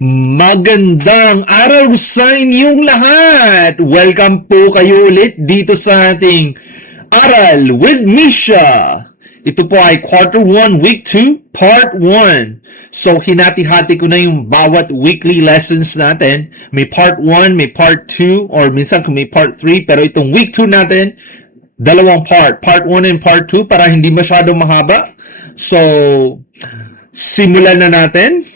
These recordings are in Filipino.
Magandang araw sa inyong lahat! Welcome po kayo ulit dito sa ating Aral with Misha. Ito po ay Quarter 1, Week 2, Part 1. So, hinati-hati ko na yung bawat weekly lessons natin. May Part 1, may Part 2, or minsan kung may Part 3. Pero itong Week 2 natin, dalawang part. Part 1 and Part 2 para hindi masyadong mahaba. So, simulan na natin.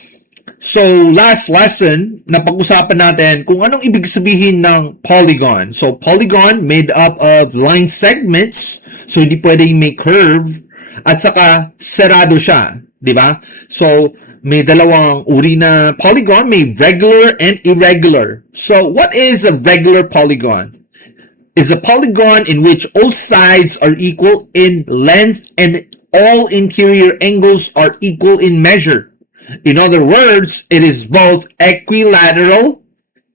So, last lesson, napag-usapan natin kung anong ibig sabihin ng polygon. So, polygon made up of line segments. So, hindi pwedeng may curve. At saka, serado siya. Di ba? So, may dalawang uri na polygon. May regular and irregular. So, what is a regular polygon? Is a polygon in which all sides are equal in length and all interior angles are equal in measure. In other words, it is both equilateral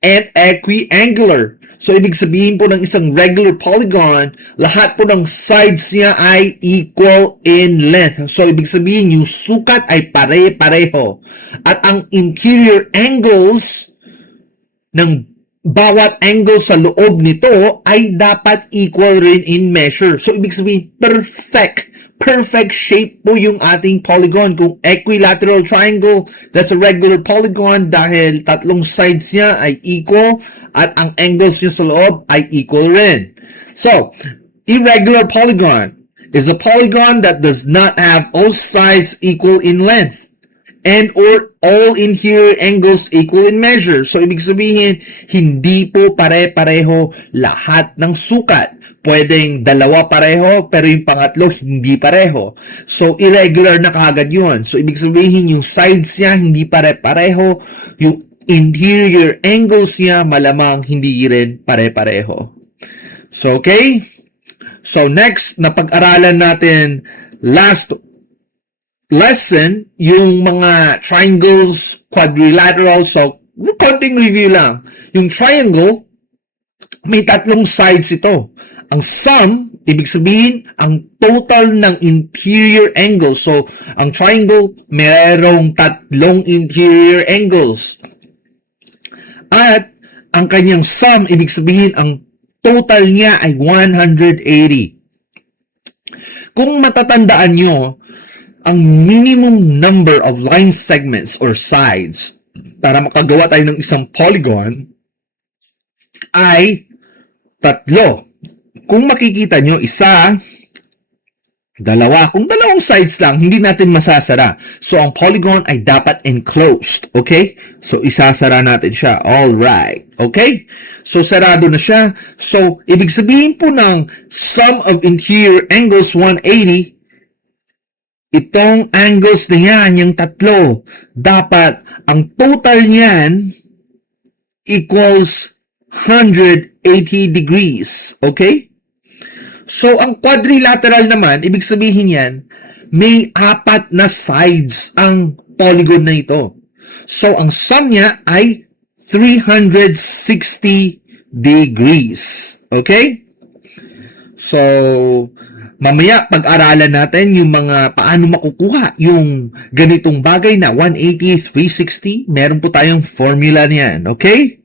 and equiangular. So, ibig sabihin po ng isang regular polygon, lahat po ng sides niya ay equal in length. So, ibig sabihin yung sukat ay pare-pareho. At ang interior angles ng bawat angle sa loob nito ay dapat equal rin in measure. So, ibig sabihin, perfect shape po yung ating polygon. Kung equilateral triangle, that's a regular polygon dahil tatlong sides niya ay equal at ang angles niya sa loob ay equal rin. So, irregular polygon is a polygon that does not have all sides equal in length and or all interior angles equal in measure. So, ibig sabihin, hindi po pare-pareho lahat ng sukat. Pwedeng dalawa pareho, pero yung pangatlo hindi pareho. So, irregular na kagad yun. So, ibig sabihin, yung sides niya hindi pare-pareho. Yung interior angles niya malamang hindi rin pare-pareho. So, okay? So, next, napag-aralan natin last lesson, yung mga triangles, quadrilaterals. So, konting review lang. Yung triangle, may tatlong sides ito. Ang sum, ibig sabihin, ang total ng interior angles. So, ang triangle, mayroong tatlong interior angles. At, ang kanyang sum, ibig sabihin, ang total niya ay 180. Kung matatandaan nyo, ang minimum number of line segments or sides para makagawa tayo ng isang polygon ay 3. Kung makikita nyo, 1, 2, kung dalawang sides lang, hindi natin masasara. So, ang polygon ay dapat enclosed. Okay? So, isasara natin siya. Alright. Okay? So, sarado na siya. So, ibig sabihin po ng sum of interior angles 180, itong angles na yan, yung tatlo, dapat ang total niyan equals 180 degrees. Okay? So, ang quadrilateral naman, ibig sabihin yan, may 4 na sides ang polygon na ito. So, ang sum niya ay 360 degrees. Okay? So, mamaya pag-aralan natin yung mga paano makukuha yung ganitong bagay na 180, 360. Meron po tayong formula niyan. Okay?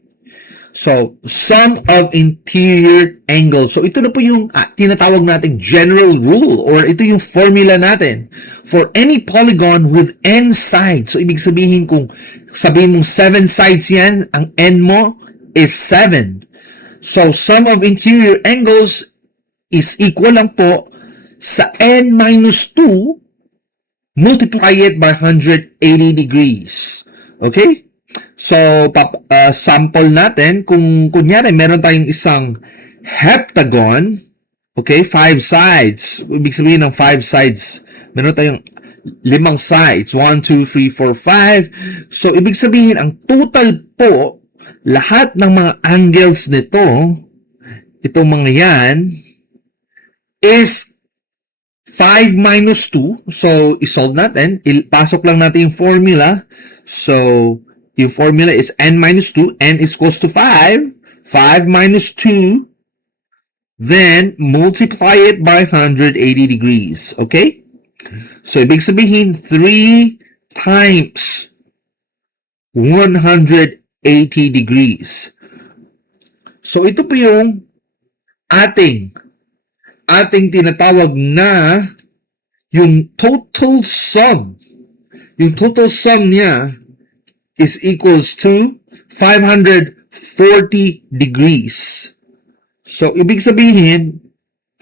So, sum of interior angles. So, ito na po yung tinatawag nating general rule or ito yung formula natin for any polygon with n sides. So, ibig sabihin kung sabihin mong 7 sides yan, ang n mo is 7. So, sum of interior angles is equal lang po sa n minus 2, multiply it by 180 degrees. Okay? So, sample natin, kung kunyari meron tayong isang heptagon, okay, 5 sides. Ibig sabihin ng 5 sides, meron tayong 5 sides. 1, 2, 3, 4, 5. So, ibig sabihin, ang total po, lahat ng mga angles nito, itong mga yan, is 5 minus 2. So, isolve natin. Pasok lang natin yung formula. So, yung formula is n minus 2. N is equals to 5. 5 minus 2. Then, multiply it by 180 degrees. Okay? So, ibig sabihin, 3 times 180 degrees. So, ito po yung ating tinatawag na yung total sum. Yung total sum niya is equals to 540 degrees. So, ibig sabihin,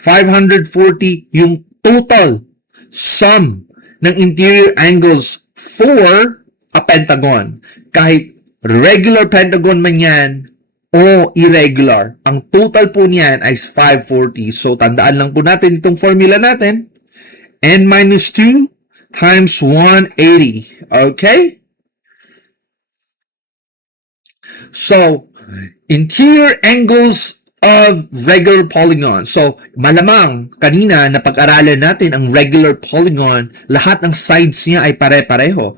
540 yung total sum ng interior angles for a pentagon. Kahit regular pentagon man yan o irregular, ang total po niyan ay 540. So, tandaan lang po natin itong formula natin. N minus 2 times 180. Okay? So, interior angles of regular polygon. So, malamang kanina na pag-aralan natin ang regular polygon, lahat ng sides niya ay pare-pareho.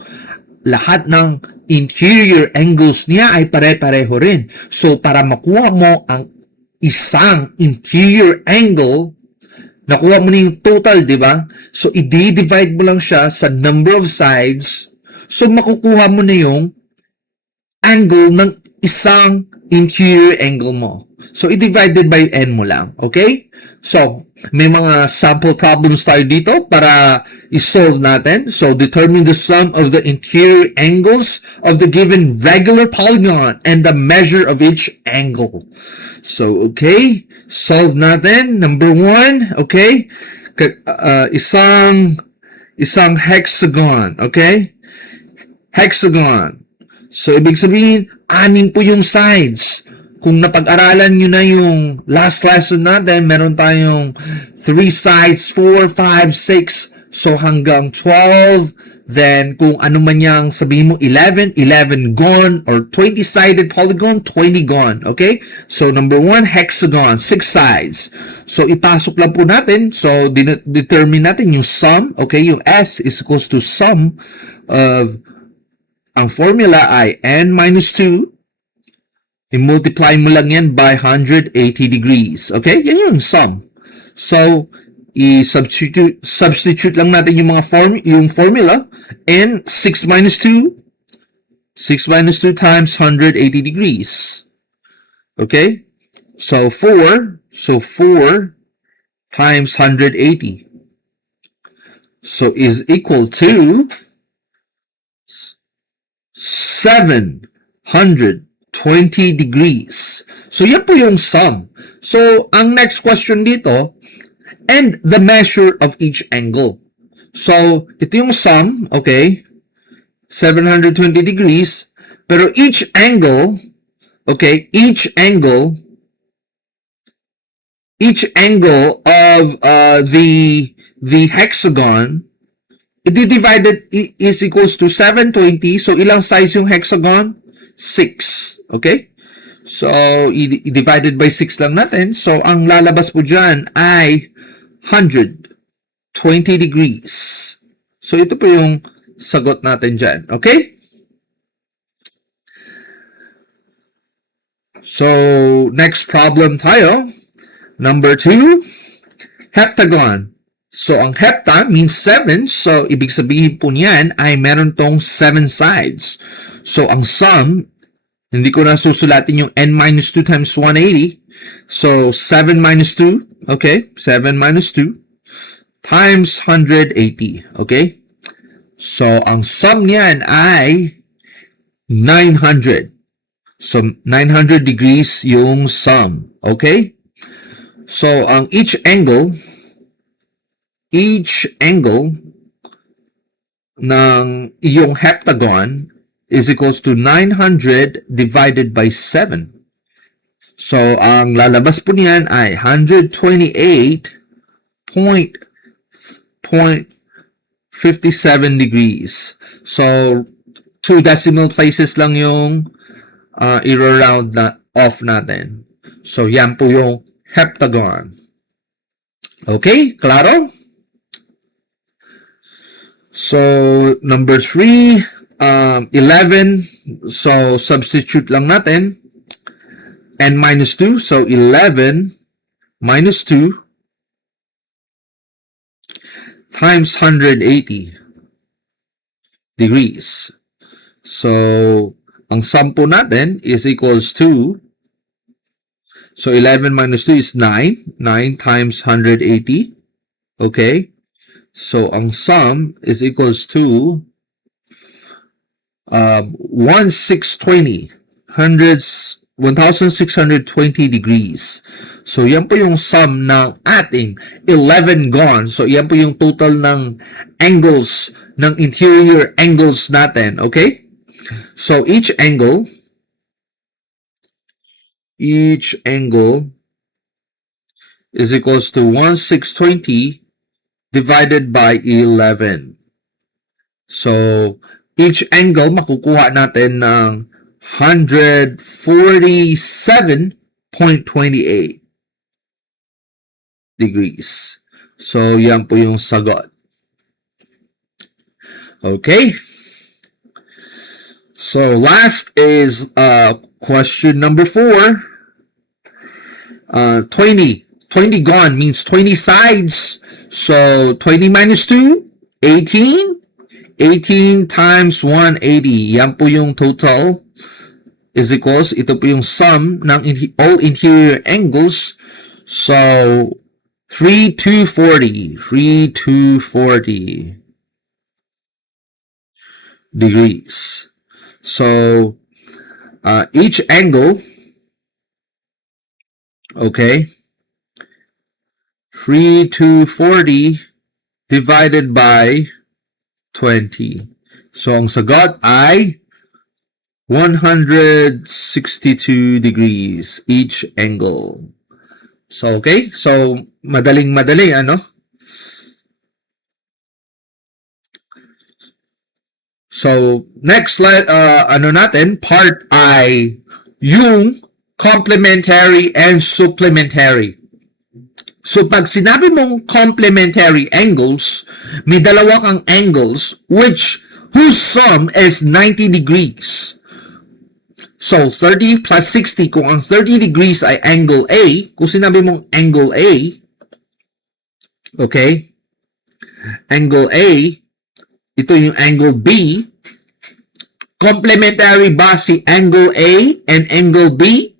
Lahat ng interior angles niya ay pare-pareho rin. So, para makuha mo ang isang interior angle, nakuha mo na yung total, di ba? So, i-divide mo lang siya sa number of sides. So, makukuha mo na yung angle ng isang interior angle mo. So, i-divided by n mo lang. Okay? So, may mga sample problems tayo dito para i-solve natin. So, determine the sum of the interior angles of the given regular polygon and the measure of each angle. So, okay. Solve natin. Number 1, okay. Isang hexagon, okay. Hexagon. So, ibig sabihin, 6 po yung sides. Kung napag-aralan nyo na yung last lesson natin, meron tayong 3 sides, 4, 5, 6, so hanggang 12. Then, kung ano man yung sabihin mo, 11 gone, or 20-sided polygon, 20 gone. Okay? So, number 1, hexagon, 6 sides. So, ipasok lang po natin. So, determine natin yung sum. Okay? Yung S is equals to sum of, ang formula ay n minus 2. I-multiply mo lang yan by 180 degrees. Okay? Yan yung sum. So, i-substitute lang natin yung yung formula. And 6 minus 2 times 180 degrees. Okay? So, 4 times 180. So, is equal to 720 degrees. So, yan po yung sum. So, ang next question dito, and the measure of each angle. So, ito yung sum, okay? 720 degrees. Pero each angle, okay, each angle of the hexagon, i-divided is equals to 720. So, ilang sides yung hexagon? 6. Okay? So, i-divided by 6 lang natin. So, ang lalabas po dyan ay 120 degrees. So, ito po yung sagot natin dyan. Okay? So, next problem tayo. Number 2, heptagon. So, ang hepta means 7. So, ibig sabihin po niyan ay meron tong 7 sides. So, ang sum, hindi ko na susulatin yung n minus 2 times 180. So, 7 minus 2, okay? 7 minus 2 times 180, okay? So, ang sum niyan ay 900. So, 900 degrees yung sum, okay? So, ang each angle ng iyong heptagon is equals to 900 divided by 7. So, ang lalabas po niyan ay 128.57 degrees. So, 2 decimal places lang yung i-round na off natin. So, yan po yung heptagon. Okay? Klaro? So, number 3, 11. So, substitute lang natin. N minus 2. So, 11 minus 2 times 180 degrees. So, ang sum po natin is equals to, so 11 minus 2 is 9. 9 times 180. Okay? So, ang sum is equals to 1620. 1,620 degrees. So, yan po yung sum ng ating 11 gone. So, yan po yung total ng angles, ng interior angles natin. Okay? So, each angle is equals to 1,620 divided by 11. So, each angle makukuha natin ng 147.28 degrees. So, yan po yung sagot. Okay? So, last is question number 4. 20. 20 gone means 20 sides. So, 20 minus 2, 18. 18 times 180. Yan po yung total. Is equals, ito po yung sum ng all interior angles. So, 3,240 degrees. So, each angle, okay, 3,240 divided by 20. So, ang sagot ay 162 degrees each angle. So, okay? So, madaling-madali, ano? So, next, natin, part I, yung complementary and supplementary. So, pag sinabi mong complementary angles, may dalawa kang angles whose sum is 90 degrees. So, 30 plus 60, kung ang 30 degrees ay angle A, kung sinabi mong angle A, okay, angle A, ito yung angle B, complementary ba si angle A and angle B?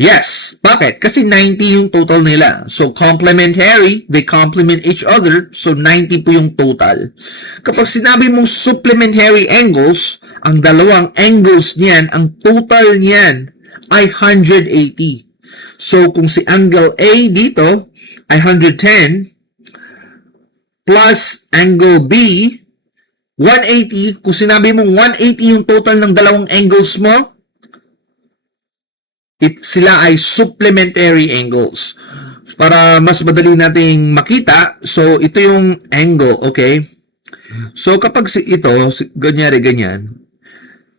Yes. Bakit? Kasi 90 yung total nila. So, complementary, they complement each other. So, 90 po yung total. Kapag sinabi mong supplementary angles, ang dalawang angles niyan, ang total niyan ay 180. So, kung si angle A dito ay 110 plus angle B, 180. Kung sinabi mong 180 yung total ng dalawang angles mo, sila ay supplementary angles. Para mas madali nating makita, so ito yung angle, okay? So kapag ito, ganyan,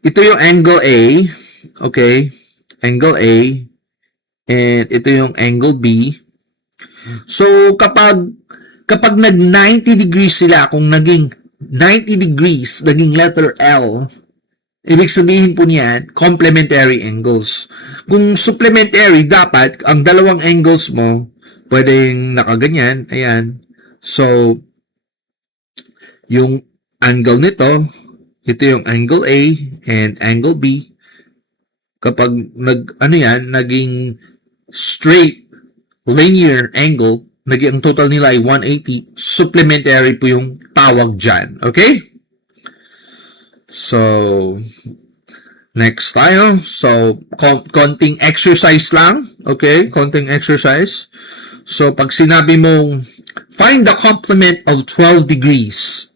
ito yung angle A, okay? Angle A, and ito yung angle B. So kapag nag-90 degrees sila, kung naging 90 degrees, naging letter L, ibig sabihin po niyan, complementary angles. Kung supplementary, dapat, ang dalawang angles mo, pwedeng nakaganyan, ayan. So, yung angle nito, ito yung angle A and angle B. Kapag naging straight, linear angle, ang total nila ay 180, supplementary po yung tawag dyan. Okay? So, next tayo. So, konting exercise lang. Okay? Konting exercise. So, pag sinabi mong, find the complement of 12 degrees.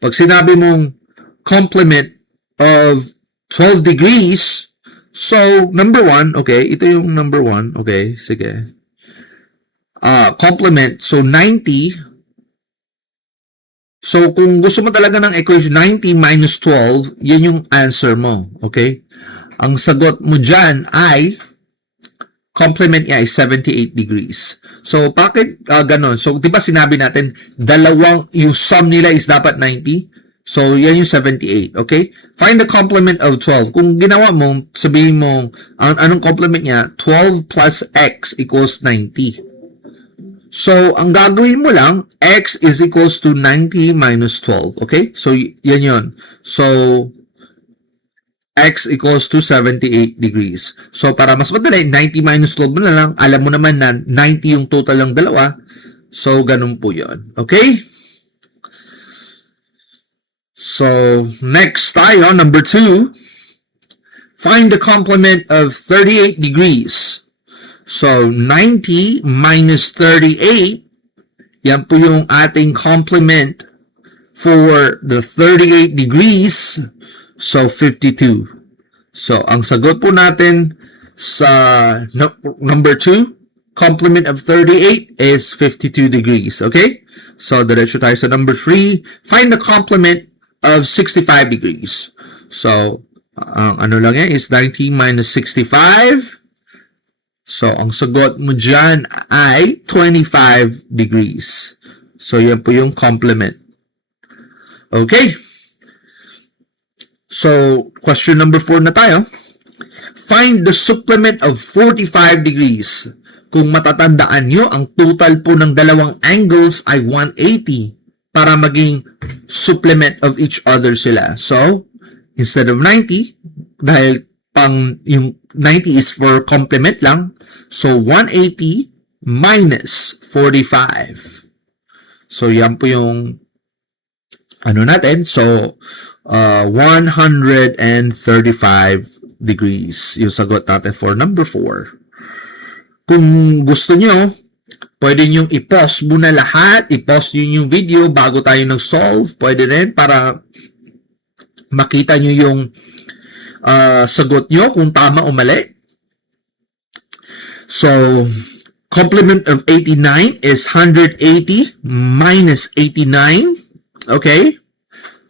Pag sinabi mong, complement of 12 degrees, so, number 1, okay, ito yung number 1. Okay, sige. Complement, so 90. So, kung gusto mo talaga ng equation 90 minus 12, yan yung answer mo. Okay? Ang sagot mo dyan ay, complement niya ay 78 degrees. So, bakit ganon? So, di ba sinabi natin, yung sum nila is dapat 90? So, yan yung 78. Okay? Find the complement of 12. Kung ginawa mo, sabihin mo, anong complement niya? 12 plus x equals 90. So, ang gagawin mo lang, x is equals to 90 minus 12. Okay? So, yan yun. So, x equals to 78 degrees. So, para mas madali, 90 minus 12 mo na lang. Alam mo naman na 90 yung total ng dalawa. So, ganun po yun. Okay? So, next tayo, number 2. Find the complement of 38 degrees. So, 90 minus 38, yan po yung ating complement for the 38 degrees. So, 52. So, ang sagot po natin sa number 2, complement of 38 is 52 degrees. Okay? So, diretso tayo sa number 3. Find the complement of 65 degrees. So, ang ano lang yan is 90 minus 65. So, ang sagot mo dyan ay 25 degrees. So, yan po yung complement. Okay? So, question number 4 na tayo. Find the supplement of 45 degrees. Kung matatandaan nyo, ang total po ng dalawang angles ay 180 para maging supplement of each other sila. So, instead of 90, dahil pang yung 90 is for complement lang, so 180 minus 45. So, yan po yung ano natin. So, 135 degrees. Yung sagot natin for number 4. Kung gusto nyo, pwede nyo i-pause muna lahat. I-pause nyo yung video bago tayo nag-solve. Pwede rin para makita nyo yung sagot nyo kung tama o mali. So, complement of 89 is 180 minus 89. Okay?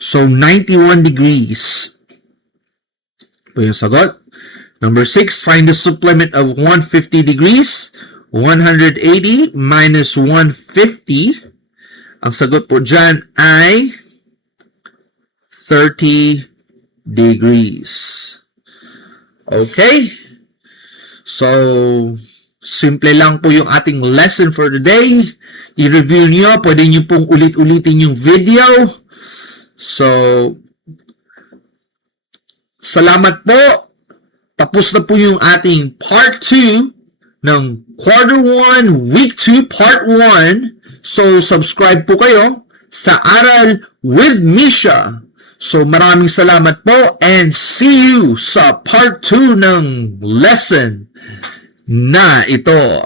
So, 91 degrees. Ito yung sagot. Number 6, find the supplement of 150 degrees. 180 minus 150. Ang sagot po dyan ay 30 degrees. Okay? So, simple lang po yung ating lesson for today. I-review nyo. Pwede nyo pong ulit-ulitin yung video. So, salamat po. Tapos na po yung ating part 2 ng quarter 1, week 2, part 1. So, subscribe po kayo sa Aral with Misha. So, maraming salamat po and see you sa part 2 ng lesson na ito.